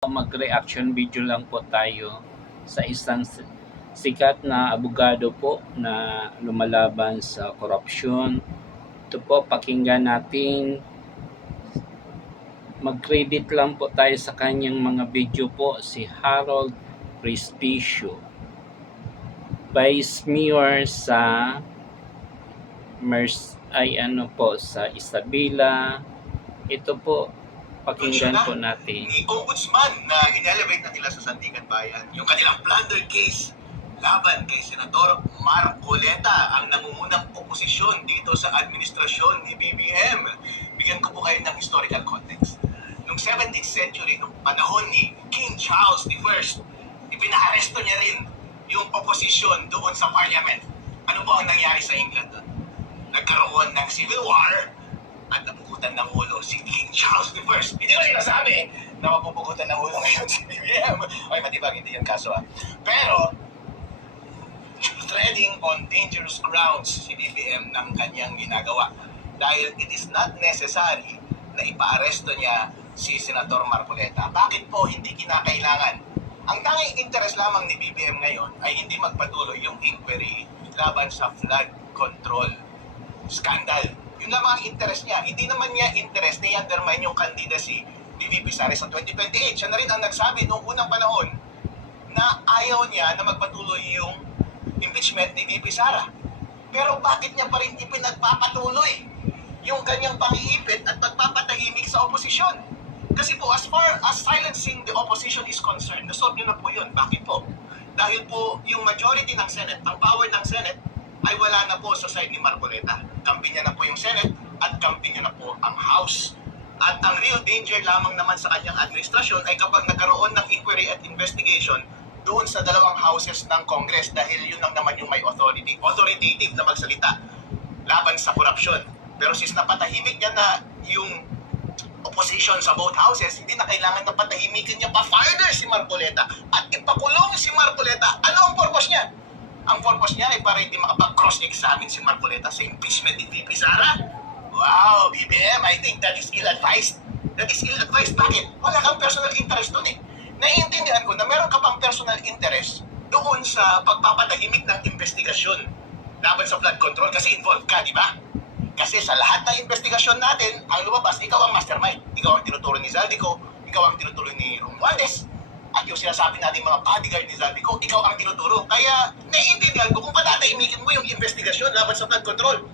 Mag-reaction video lang po tayo sa isang sikat na abogado po na lumalaban sa korupsyon. Ito po, pakinggan natin. Mag-credit lang po tayo sa kanyang mga video po, si Harold Respicio, Vice Mayor sa sa Isabela. Ito po, pakinggan po natin. Ni Ombudsman na in-elevate na nila sa Sandigan Bayan yung kanilang plunder case laban kay Senador Marcoleta, ang nangungunang oposisyon dito sa administrasyon ni BBM. Bigyan ko po kayo ng historical context. Noong 17th century, noong panahon ni King Charles I, ipinaaresto niya rin yung oposisyon doon sa parliament. Ano po ang nangyari sa England doon? Nagkaroon ng civil war at napuputan ng ulo si King Charles I. Hindi ko sinasabi na mapupugutan ng ulo ngayon si BBM. Okay, matibag, hindi yung kaso Pero, treading on dangerous grounds si BBM ng kanyang ginagawa. Dahil it is not necessary na ipaaresto niya si Senator Marcoleta. Bakit po hindi kinakailangan? Ang tanging interest lamang ni BBM ngayon ay hindi magpatuloy yung inquiry laban sa flood control scandal. Yun lamang ang interest niya. Hindi naman niya interest na i-undermine yung candidacy ni VP Sara sa 2028. Siya na rin ang nagsabi noong unang panahon na ayaw niya na magpatuloy yung impeachment ni VP Sara. Pero bakit niya pa rin ipinagpapatuloy yung ganyang pang-iipit at pagpapatahimik sa oposisyon? Kasi po, as far as silencing the opposition is concerned, nasolve niyo na po yun. Bakit po? Dahil po yung majority ng Senate, ang power ng Senate, ay wala na po sa side ni Marcoleta. Kampi niya na po yung Senate at kampi niya na po ang House. At ang real danger lamang naman sa kanyang administrasyon ay kapag nagkaroon ng inquiry at investigation doon sa dalawang houses ng Congress dahil yun lang naman yung may authoritative na magsalita laban sa korupsyon. Pero since napatahimik niya na yung opposition sa both houses, hindi na kailangan na patahimikin niya pa further si Marcoleta at ipakulong si Marcoleta. Ano ang purpose niya? Ang purpose niya ay para hindi makapag-cross-examine si Marcoleta sa impeachment ni VP Sara. Wow, BBM, I think that is ill-advised. That is ill-advised. Bakit? Wala kang personal interest doon Naiintindihan ko na meron ka pang personal interest doon sa pagpapatahimik ng investigasyon laban sa flood control kasi involved ka, di ba? Kasi sa lahat ng investigasyon natin, ang lumabas, ikaw ang mastermind. Ikaw ang tinuturo ni Zaldico, ikaw ang tinuturo ni Romualdez, at yung sinasabi natin mga bodyguard ni Zaldico, ikaw ang tinuturo. Kaya naiintindihan ko kung patatahimikin mo yung investigasyon laban sa flood control.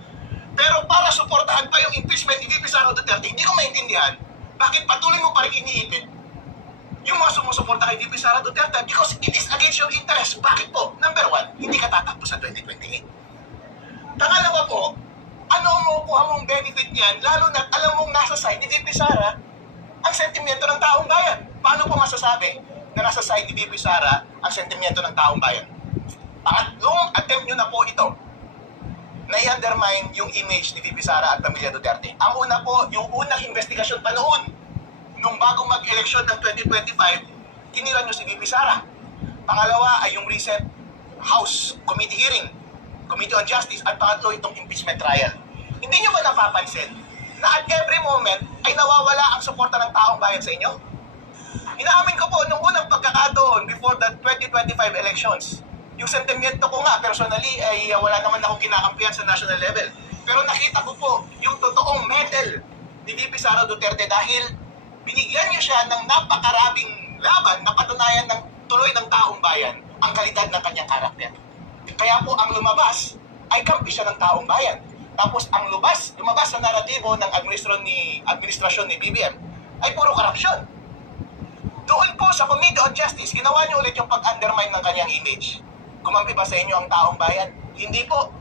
Pero para suportahan pa yung impeachment ni VP Sara Duterte, hindi ko maintindihan bakit patuloy mo pa rin iniipit yung mga sumusuporta kay VP Sara Duterte because it is against your interest. Bakit po? Number one, hindi ka tatakbo sa 2028. Pangalawa po, ano ang makukuha mong benefit niyan, lalo na alam mong nasa side ni VP Sara ang sentimento ng taong bayan. Paano po masasabi na nasa side ni VP Sara ang sentimento ng taong bayan? Pangatlong attempt nyo na po ito na i-undermine yung image ni VP Sara at pamilya Duterte. Ang una po, yung unang investigasyon pa noon, nung bago mag-eleksyon ng 2025, tinira nyo si VP Sara. Pangalawa ay yung recent House Committee hearing, Committee on Justice, at pangatlo itong impeachment trial. Hindi nyo ba napapansin na at every moment ay nawawala ang suporta ng taong bayan sa inyo? Inaamin ko po, nung unang pagkakataon before the 2025 elections, yung sentimento ko nga personally ay wala naman akong kinakampihan sa national level. Pero nakita ko po yung totoong medal ni VP Sara Duterte dahil binigyan niyo siya ng napakaraming laban na patunayan ng tuloy ng taong bayan ang kalidad ng kanyang karakter. Kaya po ang lumabas ay kampi siya ng taong bayan. Tapos ang lumabas sa naratibo ng administrasyon ni BBM ay puro korupsyon. Doon po sa Committee on Justice, ginawa niyo ulit yung pag-undermine ng kanyang image. Kumampi ba sa inyo ang taong bayan? Hindi po.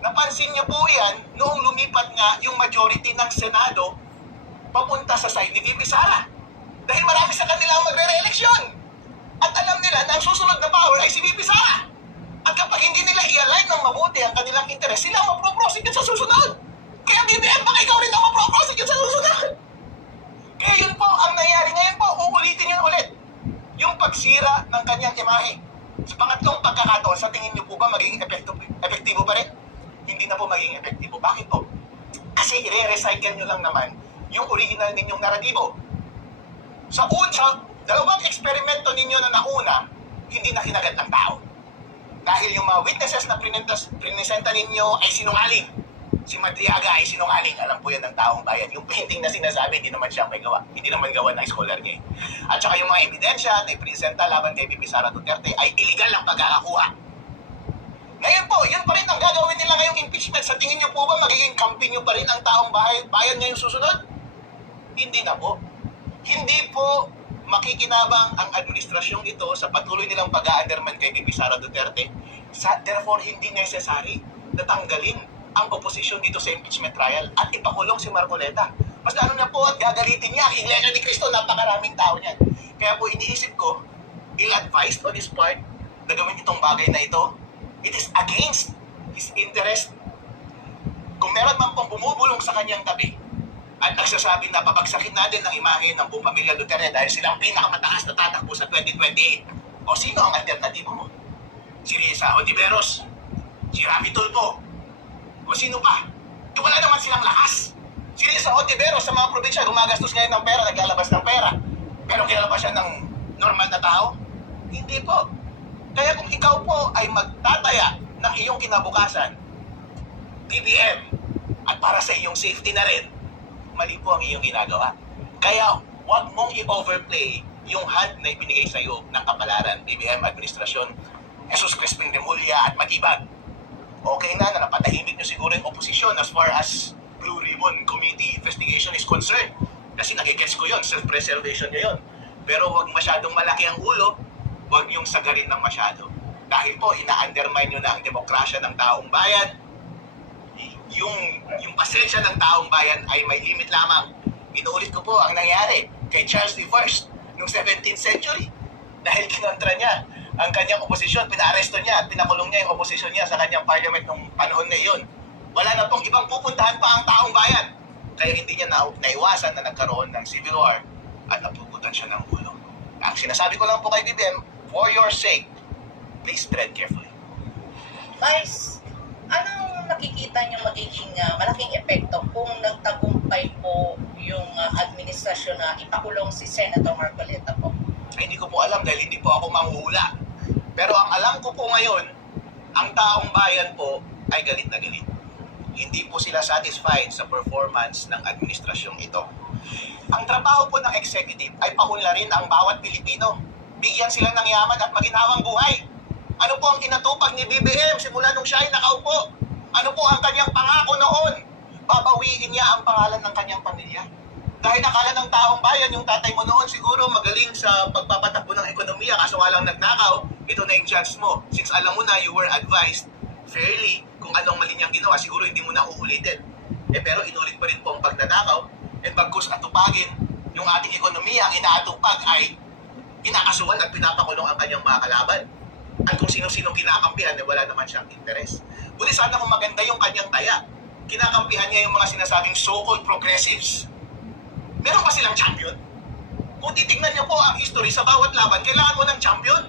Napansin niyo po yan noong lumipat nga yung majority ng Senado papunta sa side ni VP Sara. Dahil marami sa kanila ang magre-re-eleksyon. At alam nila na ang susunod na power ay si VP Sara. At kapag hindi nila i-align ng mabuti ang kanilang interes, sila ang mapro-prosecute sa susunod. Kaya BBM, baka ikaw rin ang mapro-prosecute sa susunod. Kaya yun po ang nangyari. Ngayon po, uulitin yun ulit. Yung pagsira ng kanyang imahe. Sa pangatlong pagkakataon, sa tingin niyo po ba magiging epektibo pa rin? Hindi na po magiging epektibo. Bakit po? Kasi i-recycle nyo lang naman yung original ninyong naratibo. Sa Dalawang eksperimento ninyo na nauna, hindi na kinagat ng tao. Dahil yung mga witnesses na prinesenta ninyo ay sinungaling. Si Madriaga ay sinungaling. Alam po yan ng taong bayan. Yung painting na sinasabi, hindi naman siya may gawa. Hindi naman gawa ng scholar niya. At saka yung mga ebidensya na ipresenta laban kay Bibi Sara Duterte ay illegal ang pagkakakuha. Ngayon po, yun pa rin ang gagawin nila ngayong impeachment. Sa tingin niyo po ba magiging kampi niyo pa rin ang taong bayan ngayong susunod? Hindi na po. Hindi po makikinabang ang administrasyong ito sa patuloy nilang pag-a-undermine kay Bibi Sara Duterte. Therefore, hindi necessary na tanggalin ang oposisyon dito sa impeachment trial at ipakulong si Marcoleta. Mas lalo na po at gagalitin niya, Iglesia ni Cristo, napakaraming tao niyan. Kaya po iniisip ko, ill-advised on his part na gawin itong bagay na ito. It is against his interest. Kung meron man pong bumubulong sa kanyang tabi at nagsasabi na pabagsakin natin ang imahe ng buong pamilya Duterte dahil silang pinakamataas na tatakbo sa 2028. O sino ang alternatibo mo? Si Risa Ontiveros? Si Rafi Tulfo? O sino pa? E wala naman silang lakas. Si Risa Ontiveros sa mga probinsya gumagastos ngayon ng pera, naglalabas ng pera. Pero kilala ba siya ng normal na tao? Hindi po. Kaya kung ikaw po ay magtataya ng iyong kinabukasan, BBM, at para sa iyong safety na rin, mali po ang iyong ginagawa. Kaya huwag mong i-overplay yung hand na ibinigay sa iyo ng kapalaran, BBM administrasyon, Jesus Crispin Remulla at Matibag. Okay na napatahimik nyo siguro yung oposisyon as far as Blue Ribbon Committee investigation is concerned. Kasi nagigets ko yun, self-preservation nyo yun. Pero huwag masyadong malaki ang ulo, huwag yung sagarin ng masyado. Dahil po, ina-undermine nyo na ang demokrasya ng taong bayan. Yung pasensya ng taong bayan ay may limit lamang. Inuulit ko po ang nangyari kay Charles I noong 17th century. Dahil kinontra niya ang kanyang oposisyon, pina-aresto niya at pinakulong niya yung oposisyon niya sa kanyang parliament nung panahon na iyon. Wala na pong ibang pupuntahan pa ang taong bayan. Kaya hindi niya naiwasan na nagkaroon ng civil war at napuputan siya ng ulo. Ang sinasabi ko lang po kay BBM, for your sake, please tread carefully. Vice, anong nakikita niyo magiging malaking epekto kung nagtagumpay po yung administrasyon na ipakulong si Senator Marcoleta po? Ay, hindi ko po alam dahil hindi po ako manghuhula. Pero ang alam ko po ngayon, ang taong bayan po ay galit na galit. Hindi po sila satisfied sa performance ng administrasyong ito. Ang trabaho po ng executive ay paunlarin ang bawat Pilipino. Bigyan sila ng yaman at maginhawang buhay. Ano po ang inatupag ni BBM simula nung siya ay nakaupo? Ano po ang kanyang pangako noon? Babawiin niya ang pangalan ng kanyang pamilya. Dahil nakala ng taong bayan, yung tatay mo noon siguro magaling sa pagpapatakbo ng ekonomiya, kaso walang nagnakaw, ito na yung chance mo. Since alam mo na you were advised fairly kung anong mali niyang ginawa, siguro hindi mo na uulitin. Pero inulit pa rin po ang pagnanakaw, at bagkus atupagin yung ating ekonomiya, ang inaatupag ay inakasuhan at pinapakulong ang kanyang mga kalaban. At kung sino-sinong kinakampihan, wala naman siyang interes. Buti sana kung maganda yung kanyang taya. Kinakampihan niya yung mga sinasabing so-called progressives. Meron ba silang champion? Kung titignan niyo po ang history sa bawat laban, kailangan mo ng champion.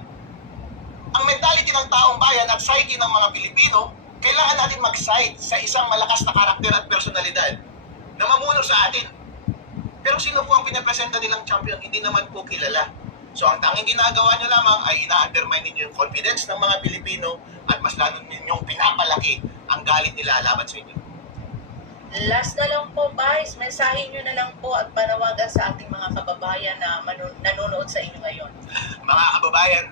Ang mentality ng taong bayan at psyche ng mga Pilipino, kailangan natin mag-side sa isang malakas na karakter at personalidad na mamuno sa atin. Pero sino po ang pinapresenta nilang champion? Hindi naman po kilala. So ang tanging ginagawa niyo lamang ay ina-undermine ninyo yung confidence ng mga Pilipino at mas lalo ninyong pinapalaki ang galit nila laban sa inyo. Last na lang po, Vice, mensahe nyo na lang po at panawagan sa ating mga kababayan na nanonood sa inyo ngayon. Mga kababayan,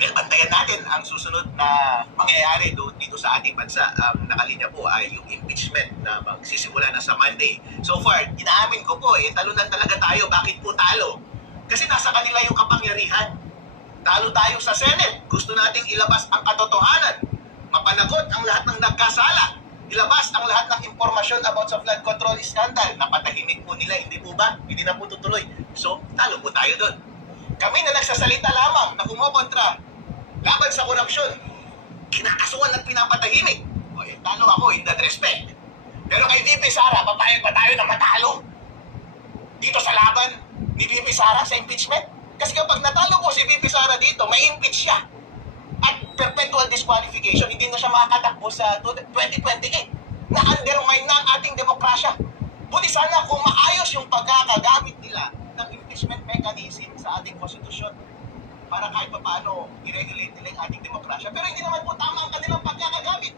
bantayan natin ang susunod na mangyayari dito sa ating bansa. Nakalinya po ay yung impeachment na magsisimula na sa Monday. So far, inaamin ko po, talunan talaga tayo. Bakit po talo? Kasi nasa kanila yung kapangyarihan. Talo tayo sa Senate. Gusto nating ilabas ang katotohanan. Mapanagot ang lahat ng nagkasala. Ilabas ang lahat ng impormasyon about sa flood control scandal. Napatahimik po nila, hindi po ba? Hindi na po tutuloy. So, talo po tayo doon. Kami na nagsasalita lamang na kumokontra laban sa korupsyon, kinakasuhan at pinapatahimik. Talo ako in that respect. Pero kay VP Sara, papayag ba tayo na matalo? Dito sa laban ni VP Sara sa impeachment? Kasi kapag natalo po si VP Sara dito, may impeach siya. At perpetual disqualification, hindi na siya makakatakbo sa 2028 na undermine na ang ating demokrasya. Buti sana kung maayos yung pagkakagamit nila ng impeachment mechanism sa ating konstitusyon para kahit paano i-regulate nila yung ating demokrasya. Pero hindi naman po tama ang kanilang pagkakagamit.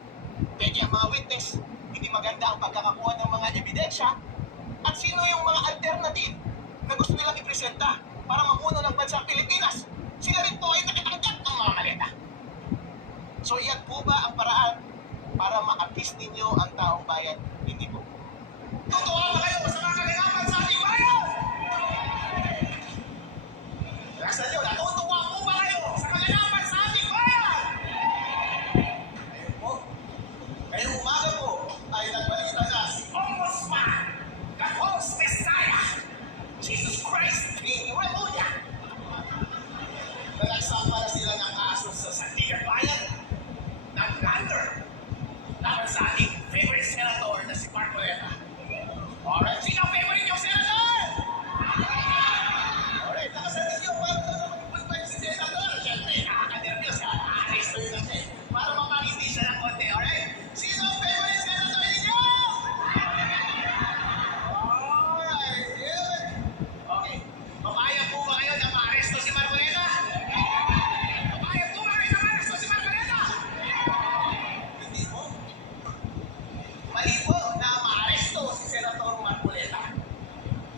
Pwede ang mga witness, hindi maganda ang pagkakakuha ng mga ebidensya, at sino yung mga alternative na gusto nilang ipresenta para mamuno ng bansang Pilipinas. Sila rin po ay nakitangkat ng mga maleta. So yan po ba ang paraan para ma-appease ninyo ang taong bayan? Hindi po. Totoo ba kayo sa mga kaganapan sa ating bayan? Nasa nyo, natutuwa po ba kayo sa kaganapan sa ating bayan? Ayun po. Ngayong umaga po ay nagbalita na si Ombudsman, the Host Messiah, Jesus Christ, King Remulla, na nagsama na sila ng kaso sa Sandigan Bayan ng plunder laban sa ating favorite senator na si Marcoleta. Alright, sino ang favorite yung senator? Alright, nakasan ninyo para mag-good vibes si senator. Siyempre, nakaka-nervyos ha. Nakaka-resto yun natin. Para mapangiti siya ng konti, alright? Sino ang favorite senator ninyo? Alright, yun. Okay, papayag po ba kayo na ma-aresto si Marcoleta? Papayag po ba kayo na ma-aresto si Marcoleta? Hindi po. Mali po na ma-aresto si Senator Marcoleta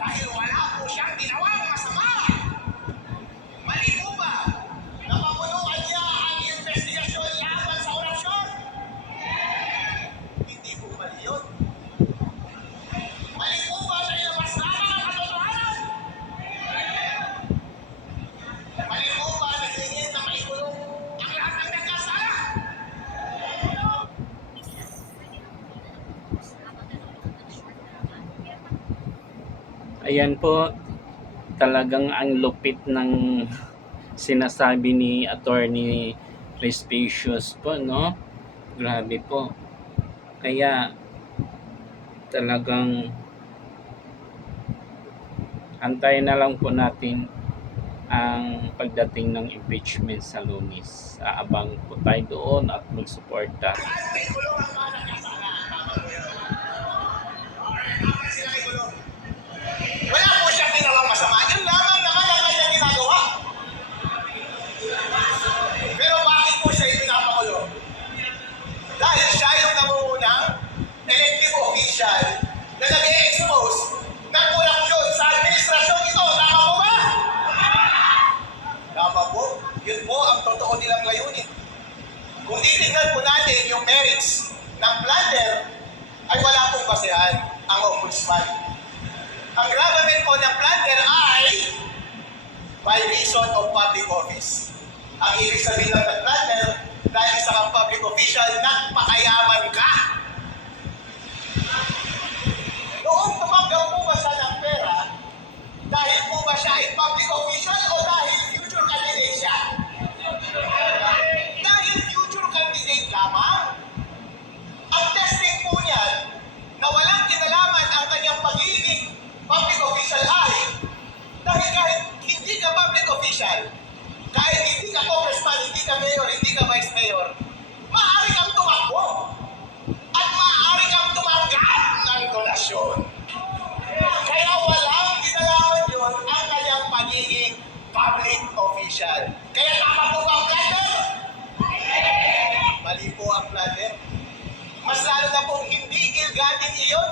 dahil wala po siyang ginawang masama. Mali po ba na pamunuan niya ang investigasyon laban sa korupsyon? Hindi po mali yun. Mali po ba na ilabas lamang ang katotohanan? Mali po ba na hingin na maikulong ang lahat ng nagkasala? Ayan po, talagang ang lupit ng sinasabi ni Attorney Respicious po, no? Grabe po. Kaya talagang antayin na lang po natin ang pagdating ng impeachment sa Lunes. Aabang po tayo doon at magsuporta. May kulong ang mga nagkasala. Tama po yun. Alright, dapat sila ikulong. Wala po siyang ginawang masama. Yun lamang naman ang kanyang ginagawa. Pero bakit po siya ipinapakulong? Dahil siya yung nangungunang elective official na nag-e-expose ng korupsyon sa administrasyon ito. Tama po ba? Tama po. Yun po ang totoo nilang layunin. Kung titignan po natin yung merits ng plunder, ay wala pong basehan ang ombudsman. Ang gravamen po ng plunder ay violation of public office. Ang ibig sabihin ng plunder, dahil isa kang public official, nagpakayaman ka. Noong tumanggap po ba siya ng pera, dahil po ba siya ay public official o dahil future candidate siya? Dahil future candidate lamang. Ang testing po niyan na walang kinalaman ang kanyang pagiging public official ay dahil kahit hindi ka public official, kahit hindi ka congressman, hindi ka mayor, hindi ka vice mayor, maaari kang tumakbo at maaari kang tumanggap ng donasyon. Kaya walang kinalaman yun ang kanyang pagiging public official. Kaya tama po ba ang plunder? Mali po ang plunder. Mas lalo na pong hindi ill-gotten iyon.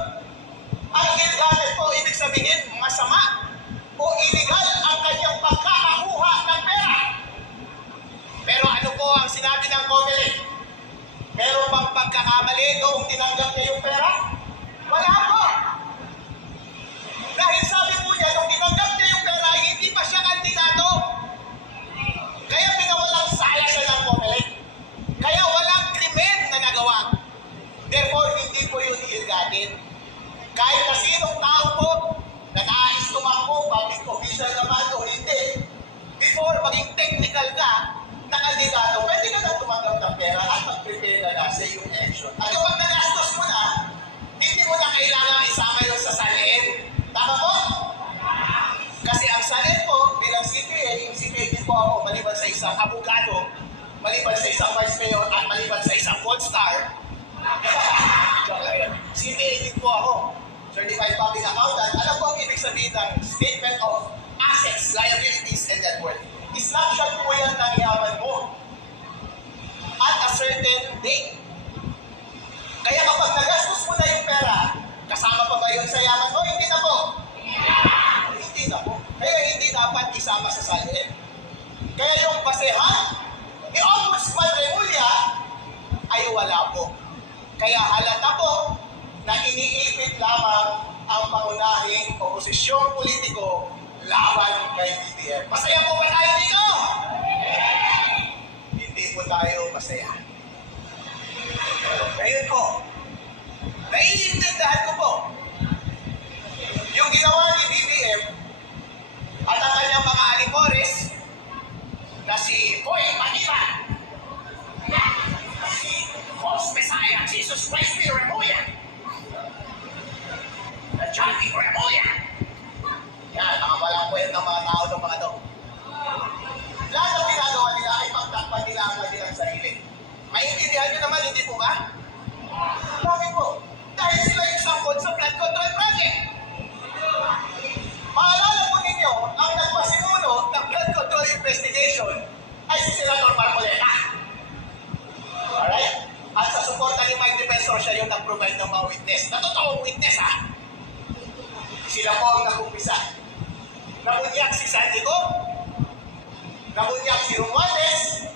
Ang ill-gotten po, ibig sabihin, masama o illegal ang kanyang pagkakakuha ng pera. Pero ano po ang sinabi ng COMELEC? Meron bang pagkakamali noong tinanggap niya yung pera? Wala po. Dahil sabi po niya, nung tinanggap niya yung pera, hindi pa siya kandidato. Kaya pinawalang sala siya ng COMELEC. Kaya walang krimen na nagawa. Therefore, hindi po yun ill-gotten. Kahit na sinong tao po na nais tumakbo, public official naman o hindi, before maging technical ka na kandidato, pwede ka na tumanggap ng pera at mag-prepare ka na sa iyong election. At kapag nagastos mo na, hindi mo na kailangan isama yun sa salin. Tama po? Kasi ang salin po, bilang CPA, yung CPA din po ako, maliban sa isang abogado, maliban sa isang vice mayor, at maliban sa isang gold star, CPA din po ako. Certified Public Accountant, alam ko ang ibig sabihin ng Statement of Assets, Liabilities, and Net Worth. Snapshot po yan ng yaman mo at a certain date. Kaya kapag nagastos mo na yung pera, kasama pa ba yun sa yaman mo? Hindi na po. Hindi na po. Kaya hindi dapat isama sa salin. Kaya yung basehan ni Ombudsman Remulla ay wala po. Kaya halata po na iniipit lamang ang pangunahing oposisyong politiko laban kay BBM. Masaya po ba tayo dito? Hindi po tayo masaya. Ngayon po, naiintindihan ko po yung ginawa ni BBM at ang kanyang mga alipores na si Boy Maniban, si False Messiah, Jesus Christ P. Remulla, na Johnny Remulla. Yan, nakawalang kwent ng mga tao ng mga to. Lahat ng ginagawa nila ay pagtakpan nila ang kanilang sarili. Maintindihan nyo naman, hindi po ba? Bakit po? Dahil sila yung sangkot sa flood control project. Maalala po ninyo, ang nagpasimuno ng flood control investigation ay si Senator Marcoleta. Alright? At sa suporta ni Mike Defensor, siya yung nag-provide ng mga witness. Na totoong witness, ha? Sila po ang nag-umpisa. Nabunyak si Santiago, nabunyak si Romualdez,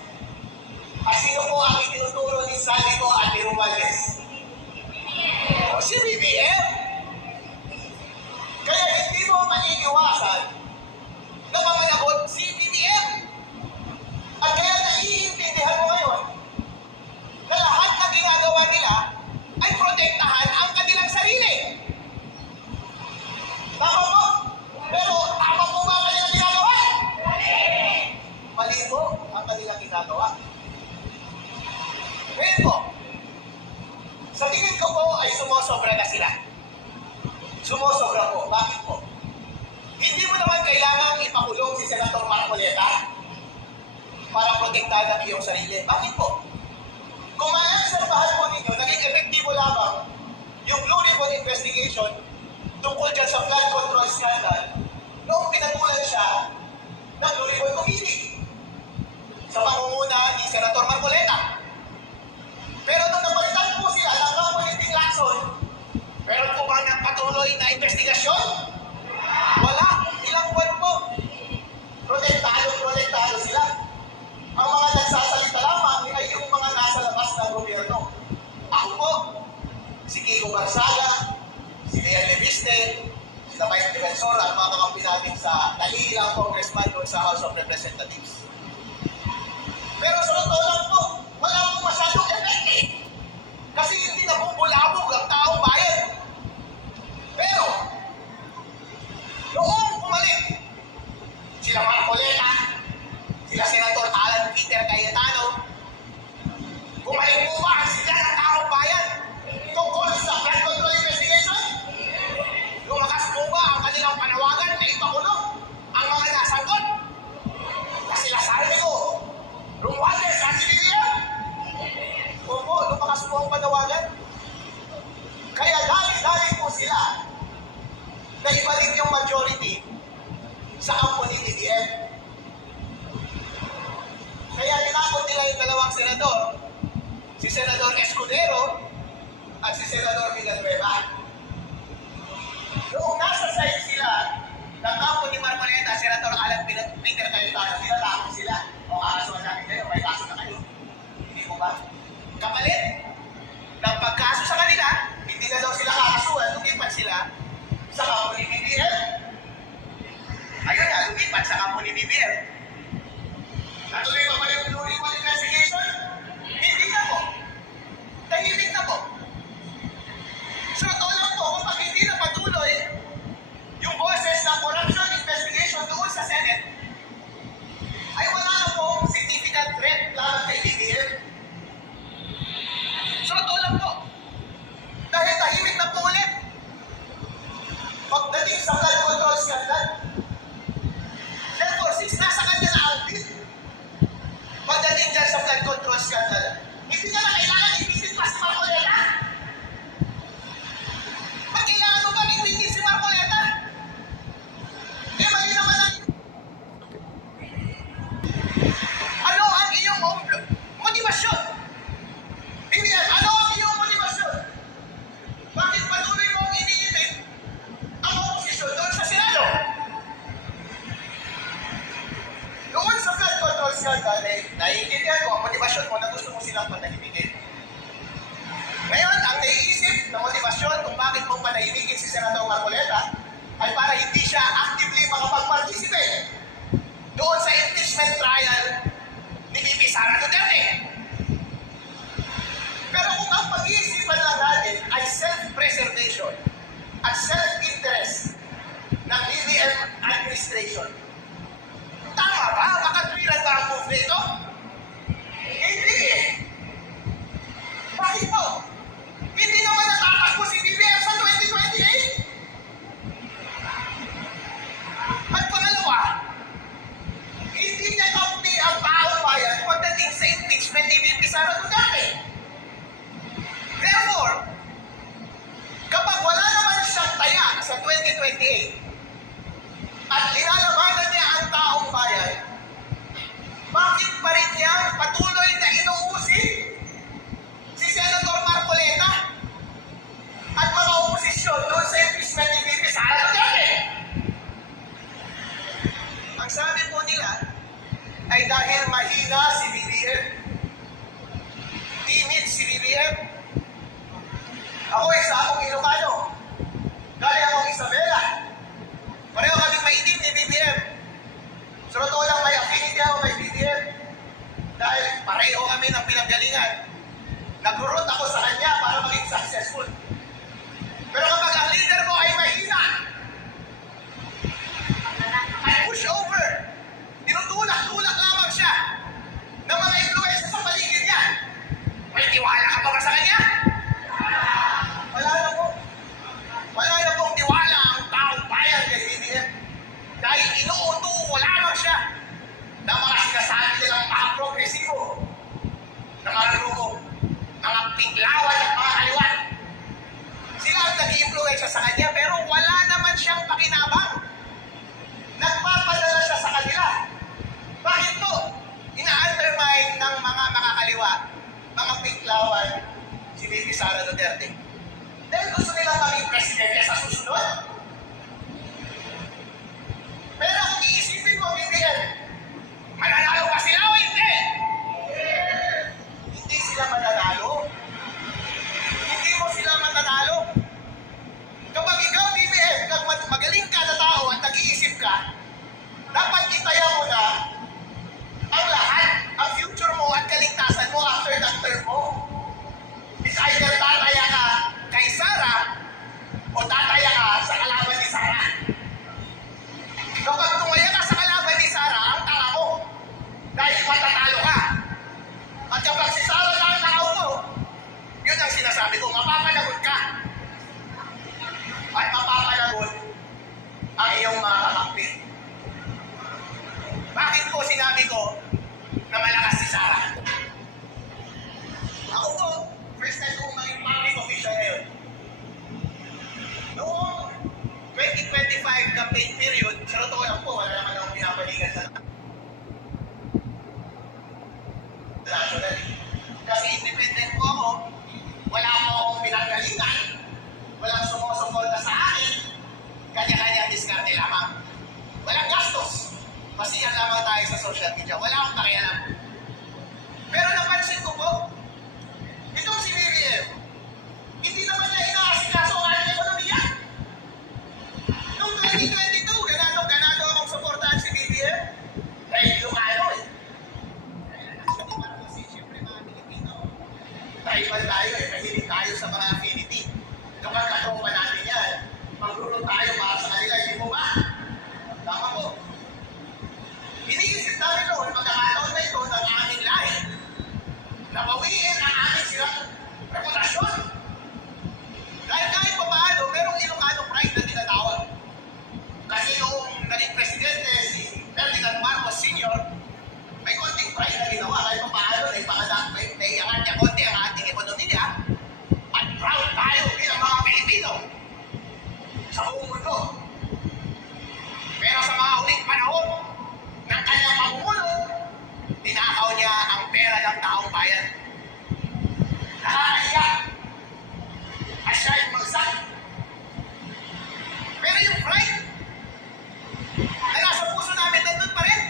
at sino po ang itinuturo ni Santiago at ni Romualdez? Si BBM. Kaya hindi mo maniniwasan na mamanagot si BBM. At kaya naiintindihan mo ngayon na lahat na ginagawa nila ay protektahan ang kanilang sarili. Tama po? Pero tama po ba ang kanilang ginagawa? Mali po ang kanilang ginagawa. Ngayon po, sa tingin ko po ay sumusobra na sila. Sumusobra po. Bakit po? Hindi mo naman kailangan ipakulong si Senator Marcoleta para protektahan ang iyong sarili. Bakit po? Kung maobserbahan po ninyo, naging epektibo lamang yung Blue Ribbon investigation tungkol dyan sa flood control scandal noong pinatulan siya ng Blue Ribbon Committee sa pangunguna ni Senator Marcoleta. Pero nung napalitan po sila ng Kapoliting Lacson, meron po bang nagpatuloy na investigasyon? Wala. Ilang buwan po. Protektado sila. Ang mga nagsasalita lamang ay yung mga nasa labas ng gobyerno. Ako po, si Kiko Barsaga, si Leon Leviste, si Mike Defensor at mga kakampi natin sa naliilang congressman doon sa House of Representatives. Pero sa totoo lang po, wala pong masyadong effect eh. Kasi hindi nabubulabog ang taong bayan. Pero, noong pumalit, sila Marcoleta, sila Senator Alan Peter Cayetano, bumalik po ba sila ng taong bayan tungkol sa flood control investigation? Lumakas po ba ang kanilang panawagan na ipakulong ang mga nasangkot? Na sila Santiago, Romualdez at si BBM? Opo, lumakas po ang panawagan. Kaya dali-dali po sila na ibalik yung majority sa kampo ni BBM. Kaya ninakot nila yung dalawang senador, si Senador Escudero at si Senador Villanueva. Noong nasa side sila ng kampo ni Marcoleta, Senator Alan Peter Cayetano, tinatakot sila. O kakasuhan natin kayo, may kaso na kayo. Hindi mo ba? Kapalit ng pagkaso sa kanila, hindi na daw sila kakasuhan, lumipat sila sa kampo ni BBM. Ayun na, lumipat sa kampo ni BBM. Natuloy pa ba yung Blue Ribbon investigation? Hindi na po. Tahimik na po. So, totoo lang po, kapag hindi na patuloy yung boses ng corruption investigation doon sa Senate, ay wala na po significant threat laban kay BBM. So, totoo lang po. Dahil tahimik na po ulit. Pagdating sa flood control scandal. Therefore, since nasa kanya na ang bill, skandal, naiintindihan ko ang motibasyon mo na gusto mo silang panahimikin. Ngayon, ang naiisip na motibasyon kung bakit mo panahimikin si Senator Marcoleta ay para hindi siya actively makapag-participate doon sa impeachment trial ni VP Sara Duterte. Pero kung ang pag-iisipan lang natin ay self-preservation at self-interest ng BBM administration, tama ba? Makatwiran ba ang move nito? Hindi eh. Bakit po? Hindi naman natatakbo si BBM sa 2028. At pangalawa, hindi niya kaunti ang taong bayan pagdating sa impeachment ni VP Sara Duterte. Therefore, kapag wala naman siyang taya sa 2028 at linalabanan niya ang taong bayan, bakit pa rin niya patuloy na inuusig si Senator Marcoleta at mga oposisyon doon sa impeachment ni VP Sara Duterte? Ang sabi po nila ay dahil mahina si BBM, timid si BBM. Ako isa akong Ilocano, galing akong Isabela. Pareho kaming maitim ni BBM. Sa totoo lang, may affinity ako kay BBM dahil pareho kami ng pinanggalingan. Nag-root ako sa kanya para maging successful. Pero kapag ang leader mo ay mahina, ay push over, tinutulak-tulak lamang siya ng mga influensya sa paligid niya, may tiwala ka ba sa kanya? Wala na po. Wala na pong tiwala ang taong bayan kay BBM dahil inuutuko lamang siya ng mga sinasabi nilang mga progresibo, ng mga grupo, mga pinglawan at mga kaliwan. Sila ang nag-i-influensya sa kanya pero wala naman siyang pakinabang. Nagpapadala siya sa kanila. Bakit to? Ina-undermine ng mga makakaliwa, mga pinglawan, si VP Sara Duterte. Dahil gusto nilang maging presidente sa susunod. Pero kung iisipin mo, BBM, mananalo ba sila o hindi? Hindi sila mananalo. Hindi mo sila mananalo. Kapag ikaw, BBM, kapag magaling ka na tao at nag-iisip ka, dapat itaya mo na ang lahat, ang future mo at kaligtasan mo after that term mo. It's either tataya ka kay Sara o tataya ka sa kalaban ni Sara. Kapag tumaya ka sa kalaban ni Sara, ang tanga mo dahil matatalo ka. At kapag si Sara na ang tao mo, yun ang sinasabi ko, mapapanagot ka. At mapapanagot ang iyong mga kakampi. Bakit po sinabi ko na malakas si Sara? Ako po, first time kong maging public official ngayon. Noong 2025 campaign period, sa totoo lang po, wala naman akong pinapaligan sa national. Kasi independent po ako, wala mo akong pinanggalingan, walang sumusuporta sa akin, kanya-kanya diskarte lamang. Walang gastos. Masiyan lamang tayo sa social media. Wala akong pakialam. Pero napansin ko po, itong si BBM, hindi naman niya inaasikaso ang ating ekonomiya. Noong 2022, ganado akong suportahan si BBM. Eh, Ilocano eh. Hindi pa naman siyempre mga Pilipino. Tribal tayo eh, mahilig tayo sa mga affinity. Kapag katropa natin yan, magrulong tayo para sa kanila, hindi mo ba? Tama po. Iniisip namin noon, pagkakataon na ito ng aming lahi, nabawiin ang aming silang reputasyon. Dahil kahit pa paano, merong Ilocano pride na tinatawag. Kasi noong naging presidente si Ferdinand Marcos Sr., may konting pride na ginawa. Kahit pa paano, naiangat niya konti ang ating ekonomiya. At proud tayo bilang mga Pilipino sa buong mundo. Pero sa mga uling panahon ng kanyang pamumuno, tinakaw niya ang pera ng taong bayan. Nakakahiya. At siya yung magsak. Pero yung pride na nasa puso namin nandun pa rin.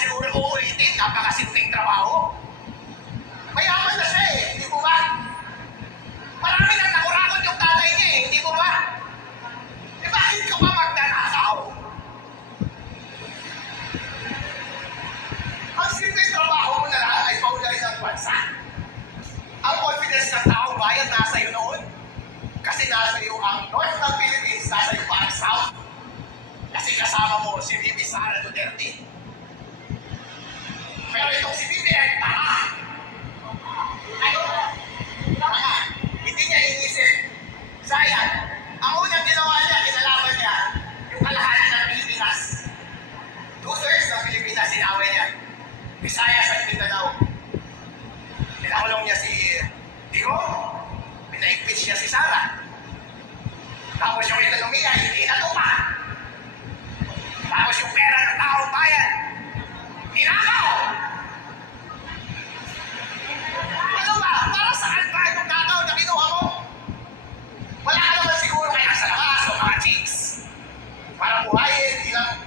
siguro uulitin, napakasimpleng trabaho. Mayaman na siya eh, hindi po ba? Marami nang nakurakot yung tatay niya eh, hindi po ba? Eh bakit ka pa magnanakaw? Ang simpleng trabaho mo na lahat ay paulayin ng bansa. Ang confidence ng taong bayan nasa iyo noon. Kasi nasa iyo ang North ng Philippines, nasa iyo pa ang South. Kasi kasama mo si Bibi Sara Duterte. Pero itong si Bibi ay tanga. Ay, tanga. Hindi niya inisip. Sayang, ang unang ginawa niya, kinalaban niya, yung kalahati ng Pilipinas. 2/3 ng Pilipinas, sinaway niya. Visayas at Mindanao. Pinakulong niya si Digo. Pinaigpit siya si Sara. Tapos yung ekonomiya, hindi natupa. Tapos yung pera ng taong bayan, ninakaw! Ano ba? Para saan ba itong nakaw na kinuha mo? Wala ka naman siguro kaya sa lakas o mga chicks. Para buhayin, ilang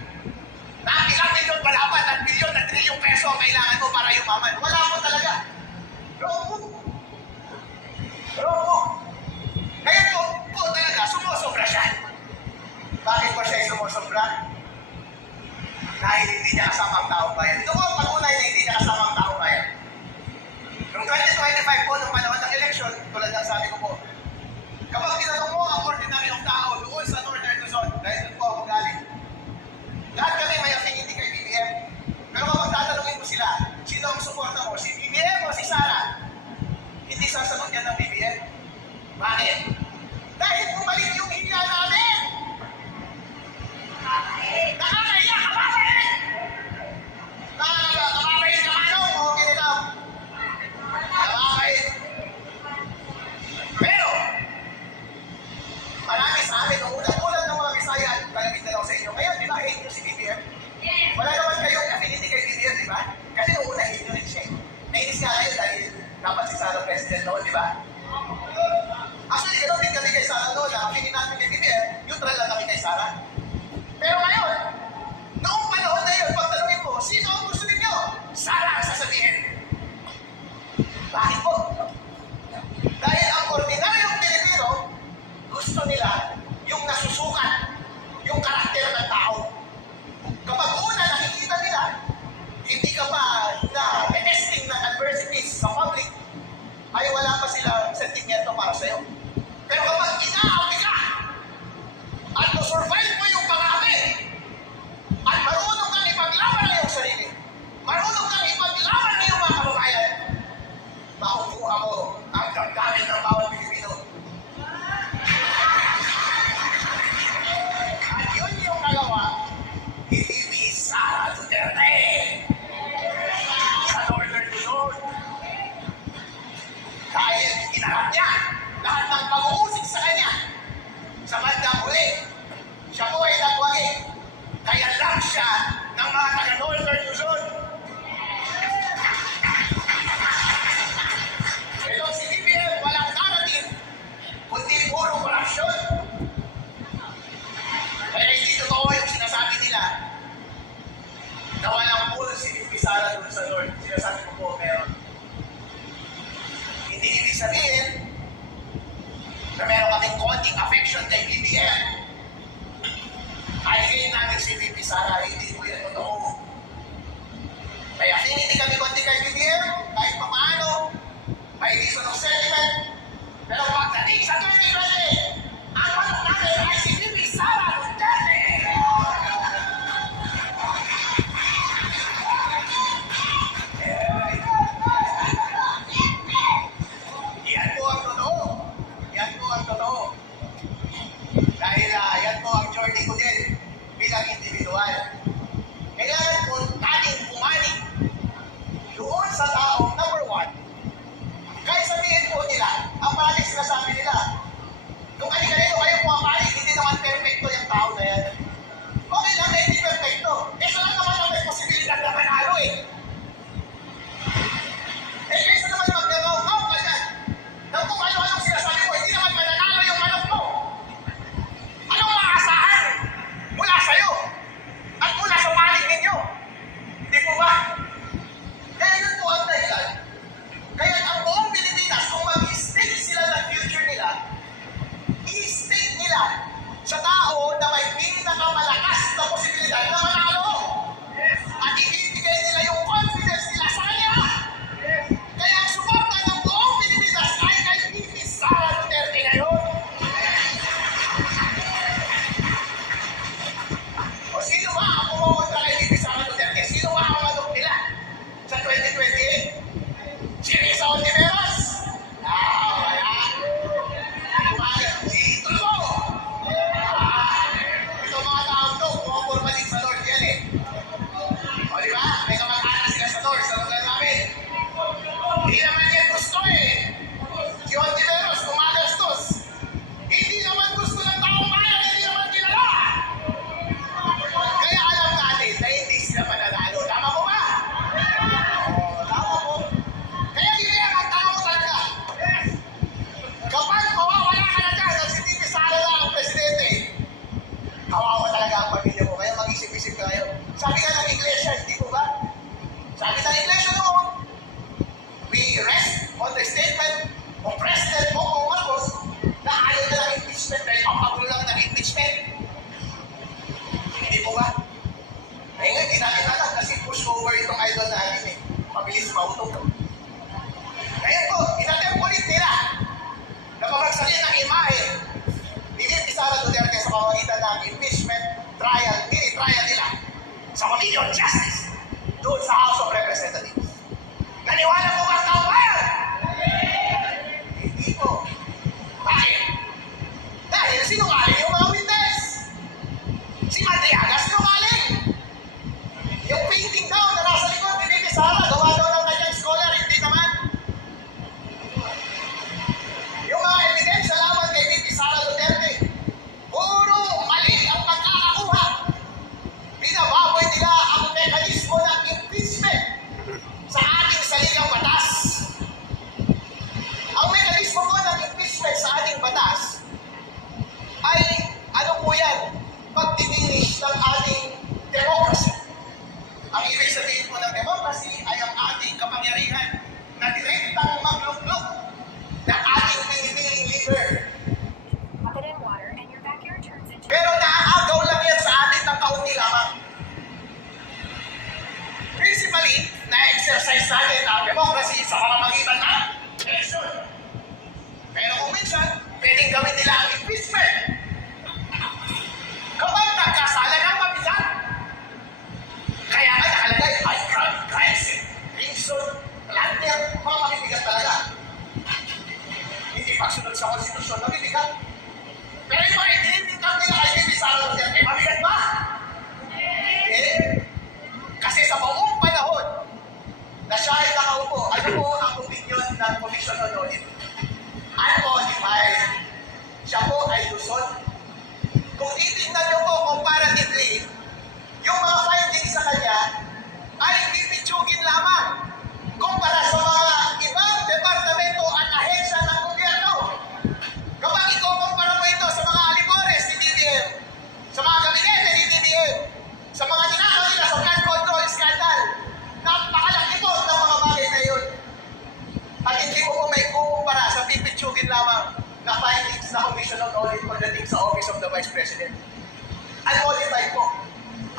milyon pa dapat at bilyon at trilyong peso ang kailangan mo para yumaman. Wala mo talaga. Robo. Kaya po talaga, sumusobra siya. Bakit pa siya sumusobra? Dahil hindi niya kasama ang taong bayan. Ito po ang patunay na hindi niya kasama ang taong bayan. Noong 2025 po, nung panahon ng eleksyon, tulad ng sabi ko po, kapag tinanong mo ang ordinaryong tao doon sa Northern Luzon, dahil doon po ako galing, lahat kami may affinity kay BBM. Pero kapag tatanungin mo sila, sino ang suporta mo? Si BBM o si Sara? Hindi sasagot yan ng BBM. Bakit? Dahil bumalik yung hiya namin! Nakakaiyak ka ba? Nakakaiyak ka ba? Okay na daw. Nakakaiyak. Pero, marami sa amin, nung unang-unang ng mga Bisaya at palamit na lang sa inyo. Ngayon, di ba, hate nyo si BBM? Wala naman kayong affinity kay BBM, di ba? Kasi nung una, hate nyo rin siya. Nainis nga kayo dahil dapat si Sara President noon, di ba? Actually, ganoon din kami kay Sara noon. Affinity natin kay BBM, neutral lang kami kay Sara. Pero ngayon, noong panahon na yun, pagtanungin mo, sino ang gusto ninyo? Sara ang sasabihin. Bakit po? Dahil ang ordinaryong Pilipino, gusto nila yung nasusukat, yung karakter ng tao. Kapag una nakikita nila, hindi ka pa na-testing ng adversities sa public, ay wala pa silang sentimento para sa'yo. Pero kapag inaapi ka, at to-survive mo yung pang-api, at marunong kang ipaglaban na yung sarili, marunong kang ipaglaban na yung mga kababayan, makukuha mo ang damdamin ng bawat Pilipino. At yun yung nagawa ni Bibi Sara Duterte sa Northern Luzon. Dahil inarap niya lahat ng pag-uusig sa kanya. Sa bandang huli, siya po ay nagwagi. Kaya lang siya ng mga taga-Northern Luzon. Ito si BBM, walang narrative, kundi puro korupsyon. Kaya hindi totoo yung sinasabi nila na walang pool si Bibi Sara doon sa North. Sinasabi ko po, meron. Hindi ibig sabihin na meron kaming konting affection kay BBM. Ay hate namin si Bibi Sara, hindi po yan totoo. May affinity kami konti kay BBM, kahit pa paano, may reason of sentiment. Pero pagdating sa 2020, ang manok namin ay si Bibi Sara Duterte! Yan po ang totoo. Yan po ang totoo. Dahil yan po ang journey ko din bilang individual. Kailangan po natin pumanig doon sa taong number one. Kahit sabihin po nila, ang maraming sinasabi nila, Sabi ng Iglesia noon, we rest on the statement of President Bongbong Marcos na ayaw na ng impeachment dahil papagulo lang ng impeachment. Hindi po ba? Eh nga, hindi natin alam kasi push over itong idol natin eh. Mabilis mautog. Ngayon po, inatempt ulit nila na pamagsalin ng imahe ni VP Sara Duterte sa pamamagitan ng impeachment trial, mini-trial nila sa Committee on Justice doon sa House of Representatives. Naniwala po ba ang taong bayan? Hindi po. Bakit? Dahil sinungaling yung mga witness. Si Madriaga sinungaling. Yung painting daw na nasa likod ni VP Sara, gawa daw ng kanyang scholar, hindi naman. Yung mga ebidensya laban kay VP Sara Duterte, puro mali ang pagkakakuha. Binababoy nila ang mekanismo ng impeachment sa ating saligang batas. Ang mekanismo po ng impeachment sa ating batas ay ano po yan? Pagdidinish ng ating democracy. Ang ibig sabihin po ng democracy ay ang ating kapangyarihan na direktang magluklok ng ating pinipiling leader. Bucket in water and your backyard turns into Pero naaagaw lang yan sa atin ng kaunti lamang. Principally, na-exercise natin ang democracy sa pamamagitan ng election. Pero kung minsan, pwedeng gawin nila ang impeachment. Kapag nagkasala ng mabigat, kaya nga nakalagay, I grant crimes, reason, planter, mga mabibigat talaga. Hindi pagsunod sa konstitusyon, mabibigat. Pero yung mga itinitang nila kay Bibi Sara Duterte, mabigat ba? Hindi. Kasi sa buong panahon na siya ay nakaupo, ano po ang opinion ng Commission on Audit? Unqualified. Siya po ay Luzon. Kung titignan niyo po comparatively, yung mga findings sa kanya ay pipitsugin lamang kumpara sa mga ibang departamento at ahensya ng gobyerno. Kapag ikukumpara mo ito sa mga alipores ni DBM, sa mga gabinete ni DBM, sa mga ginagawa nila sa flood control scandal, napakalaki po ng mga bagay na yun. At hindi mo po may kukumpara sa pipitsugin lamang na findings na Commission on Audit pagdating sa Office of the Vice President. Unqualified po.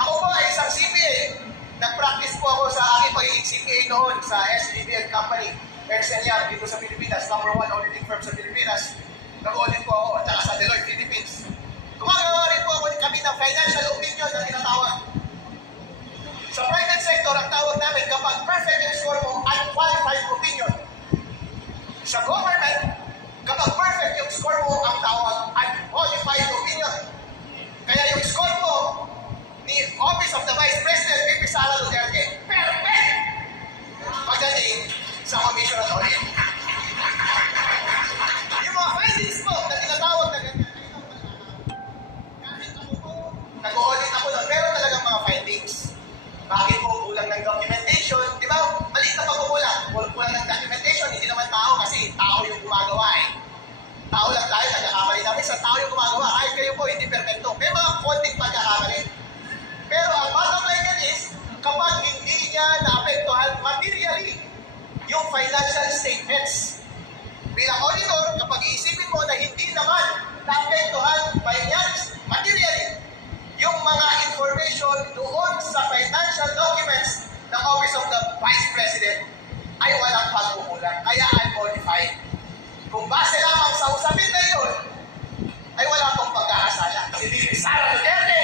Ako po ay isang CPA. Nag-practice po ako sa aking pagiging CPA noon sa SDBL Company, Ernst & Young, dito sa Pilipinas, #1 auditing firm sa Pilipinas. Nag-audit po ako at saka sa Deloitte Philippines. Gumagawa rin po ako kami ng financial opinion na tinatawag. Sa private sector, ang tawag namin kapag perfect yung score mo, unqualified opinion. Sa government, kapag perfect yung score mo, ang tawag unqualified opinion. Kaya yung score mo ni Office of the Vice President, VP Sara Duterte, perfect! Pagdating sa Commission on Audit. Yung mga findings po na tinatawag na ganyan, kahit ako po, nag-audit ako doon, pero talagang mga findings. Bakit po kulang ng documentation? Di ba? Maliit na pagkukulang. Kulang ng documentation, hindi naman tao kasi tao yung gumagawa eh. Tao lang tayo, nagkakamali namin sa tao yung gumagawa. Kahit kayo po, hindi perfecto. May mga konting pagkakamali. Pero ang bottom line yan is, kapag hindi niya naapektuhan materially yung financial statements. Bilang auditor, kapag iisipin mo na hindi naman naapektuhan finance materially yung mga information doon sa financial documents ng Office of the Vice President ay walang pagkukulang, kaya unqualified. Kung base lamang sa usapin na yun, ay wala pong pagkakasala. Si VP Sara Duterte!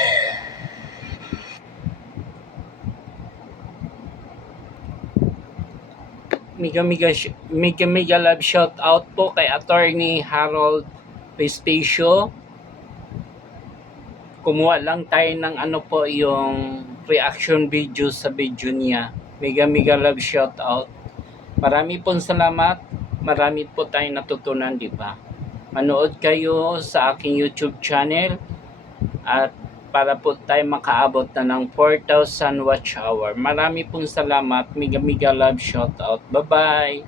Mega love shout out po kay Attorney Harold Pespecio. Kumuha lang tayo ng ano po yung reaction video sa video niya. Mega love shout out. Marami pong salamat. Marami po tayong natutunan, di ba? Manood kayo sa aking YouTube channel at para po tayo makaabot na ng 4,000 watch hour. Marami pong salamat. Mega love shout out. Bye-bye!